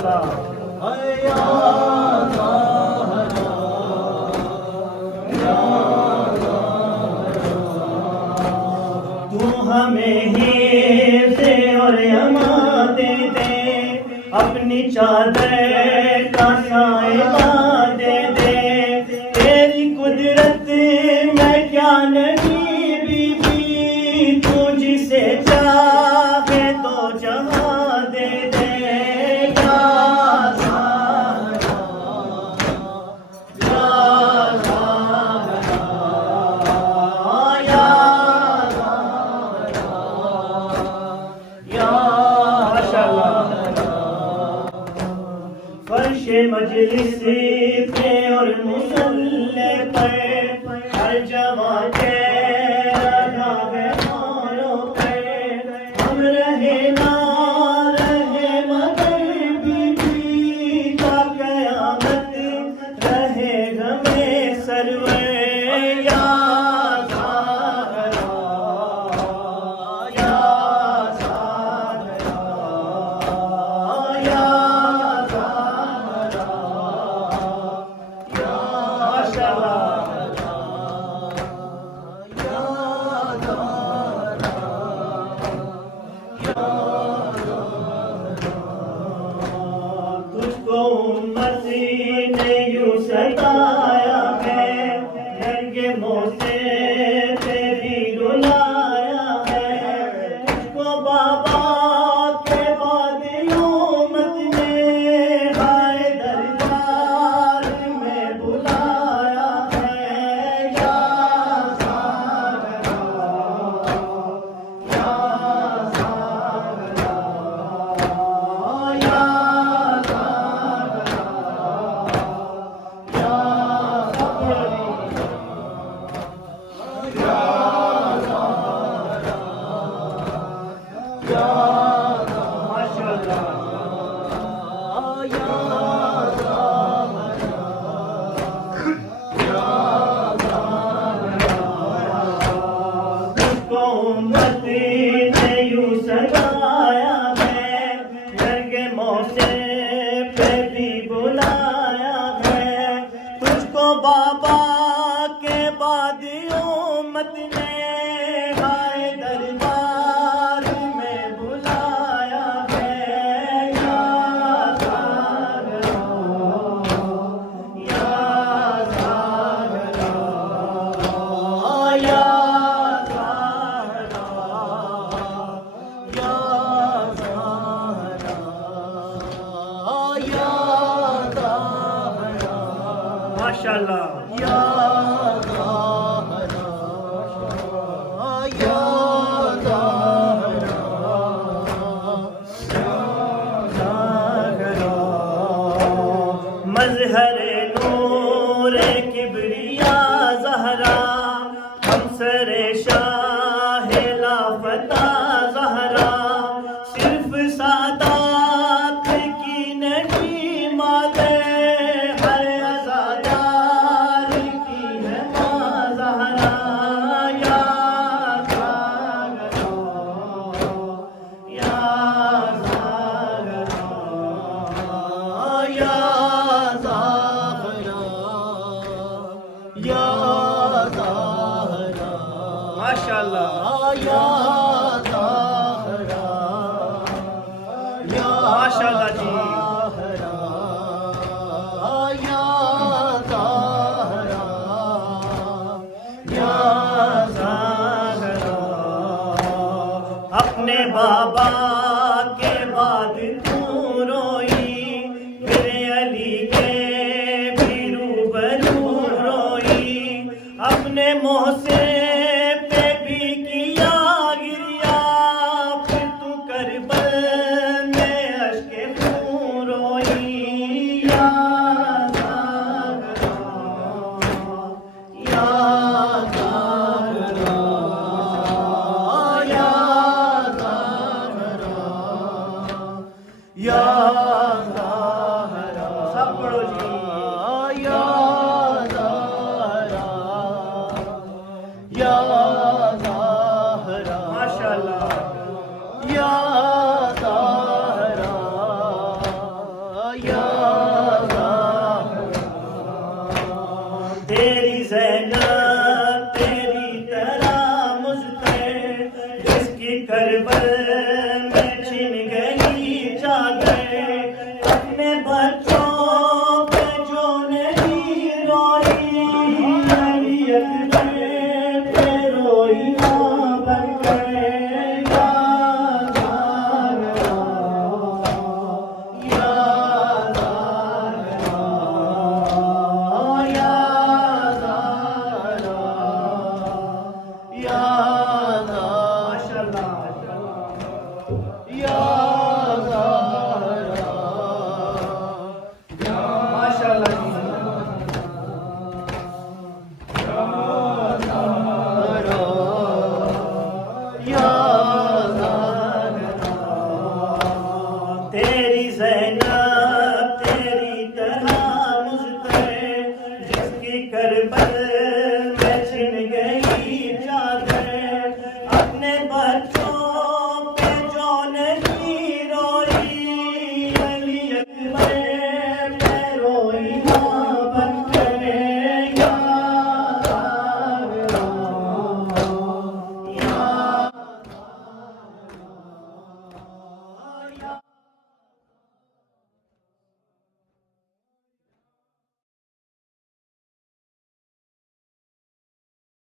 اللہ تو ہمیں حفظ اور امان دے دے، اپنی چادر کا سائے دے دے، تیری قدرت میں کیا نہیں بی بی، تو جسے چاہے تو جہاں دے دے، یا زہرا یا زہرا یا یا فرش مجلس پہ اور مصلی پر ہر جوان کے رہا ہے مانو پر، ہم رہے نہ رہے مگر بی بی کا قیامت رہے ہمیں سرور، یا زہرا یا زہرا یا تجھ کو امتی نے یوں ستایا ہے، رنگ موسے پہ بھی رلایا ہے، تجھ کو بابا کے بعد امت نے ہائے دربار میں بلایا ہے، یا زہرا یا زہرا یا امتی نے یوں سجایا ہے، رنگ موسے پہ بھی بلایا ہے، تجھ کو بابا کے بعد امت نے ہائے دربار میں بلایا ہے، یا زہرا یا زہرا یا ماشاءاللہ یا مظہر نور کبریا زہرا، ہمسر شاہ لافتہ زہرا، صرف سادات کی نہیں مادر، ہر عزادار کی ہے ماں زہرا، یا زہرا یا زہرا یا زہرا یا زہرا ماشاءاللہ یا زہرا یا ماشاءاللہ جی یا زہرا یا زہرا، اپنے بابا کے بعد تو روئی، میرے علی کے بھی روبرو روئی، اپنے محسن پہ بھی کیا گریا، پھر تو کربل میں اشک خون روئی، یا زہرا یا زہرا یا زہرا کربل